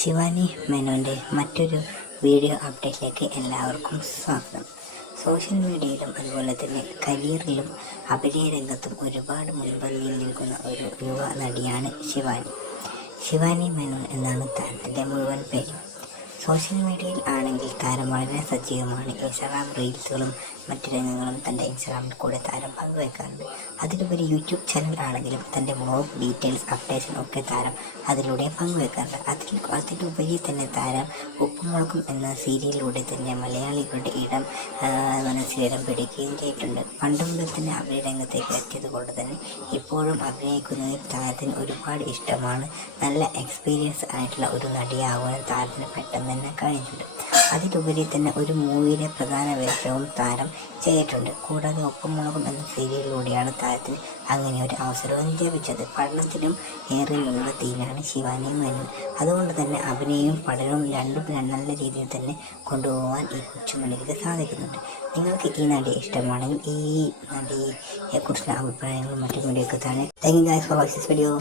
ശിവാനി മേനോൻ്റെ മറ്റൊരു വീഡിയോ അപ്ഡേറ്റിലേക്ക് എല്ലാവർക്കും സ്വാഗതം. സോഷ്യൽ മീഡിയയിലും അതുപോലെ തന്നെ കരിയറിലും അഭിനയ രംഗത്തും ഒരുപാട് മുൻപന്തിയിൽ നിൽക്കുന്ന ഒരു യുവ നടിയാണ് ശിവാനി മേനോൻ എന്നാണ് താരത്തിൻ്റെ മുഴുവൻ പേര്. സോഷ്യൽ മീഡിയയിൽ ആണെങ്കിൽ താരം വളരെ സജീവമാണ്. ഇൻസ്റ്റാഗ്രാം റീൽസുകളും മറ്റു രംഗങ്ങളും തൻ്റെ ഇൻസ്റ്റാഗ്രാമിൽ കൂടെ താരം പങ്കുവെക്കാറുണ്ട്. അതിലുപരി യൂട്യൂബ് ചാനൽ ആണെങ്കിലും തൻ്റെ വ്ളോഗ് ഡീറ്റെയിൽസ് അപ്ഡേഷൻ ഒക്കെ താരം അതിലൂടെ പങ്കുവെക്കാറുണ്ട്. അതിലുപരി തന്നെ താരം ഉപ്പുമുളകും എന്ന സീരിയലിലൂടെ തന്നെ മലയാളികളുടെ മനസ്സിലിടം പിടിക്കുകയും ചെയ്തിട്ടുണ്ട്. പണ്ട് മുതൽ തന്നെ അഭിനയ രംഗത്തേക്ക് എത്തിയത് കൊണ്ട് തന്നെ ഇപ്പോഴും അഭിനയിക്കുന്നതിൽ താരത്തിന് ഒരുപാട് ഇഷ്ടമാണ്. നല്ല എക്സ്പീരിയൻസ് ആയിട്ടുള്ള ഒരു നടിയാവാൻ താരത്തിന് പെട്ടെന്ന് തന്നെ കഴിഞ്ഞിട്ടുണ്ട്. അതിലുപരി തന്നെ ഒരു മൂവിയിലെ പ്രധാന വേഷവും താരം ചെയ്തിട്ടുണ്ട്. കൂടാതെ ഉപ്പുമുളകും എന്ന സീരിയലിലൂടെയാണ് താരത്തിന് അങ്ങനെ ഒരു അവസരവും ലഭിച്ചത്. പഠനത്തിനും ഏറെ മുൻപ് തീരാണ് ശിവാനി മേനോൻ. അതുകൊണ്ട് തന്നെ അഭിനയവും പഠനവും രണ്ടും നല്ല രീതിയിൽ തന്നെ കൊണ്ടുപോകാൻ ഈ കൊച്ചുമണിക്ക് സാധിക്കുന്നുണ്ട്. നിങ്ങൾക്ക് ഈ നടിയെ ഇഷ്ടമാണെങ്കിൽ ഈ നടിയെക്കുറിച്ചുള്ള അഭിപ്രായങ്ങളും മറ്റും വീഡിയോക്ക് താഴെ. Thank you guys for watching this video.